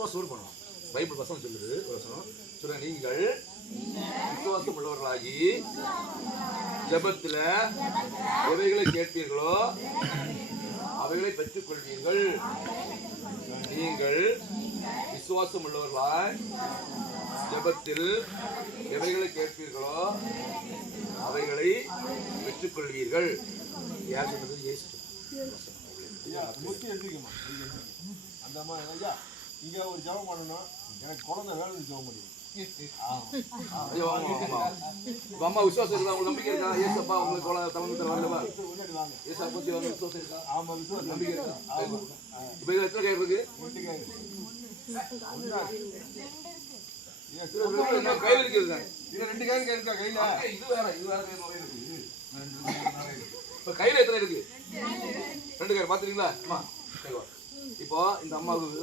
விசுவாசம் பண்ணணும். பைபிள் வசனம் சொல்லுது, சொல்லுங்க, நீங்கள் விசுவாசம் உள்ளவர்களாகி ஜெபத்துல எவைகளை கேட்பீர்களோ அவைகளை பெற்றுக் கொள்வீர்கள். நீங்கள் விசுவாசம் உள்ளவர்களாய் ஜெபத்தில் எவைகளை கேட்பீர்களோ அவைகளை பெற்றுக் கொள்வீர்கள். யார் சொன்னது? இயேசு. அந்த அம்மா ஐயா இங்க ஒரு ஜெபம் பண்ணணும், எனக்கு குழந்தை வேணும்னு ஜெபம் பண்ணுவோம். அம்மா விசுவாசம் இருக்கா? உங்களுக்கு நம்பிக்கை இருக்கா? ஏசப்பா உங்களுக்கு தலைமை வரலவா? ஏசப்பா பத்தி விசுவாசம் இருக்கா? ஆமா, விசுவாசம் நம்பிக்கை இருக்கா? இப்ப இதுல எத்தனை கயிறு இருக்கு? கையில் இருக்கிறது. இது 2 கயிறு இருக்கா கையில? இது வேற கயிறு நிறைய இருக்கு. இப்ப கையில எத்தனை இருக்கு? 2 கயிறு பாத்துறீங்களா? இப்போ இந்த அம்மாவுக்கு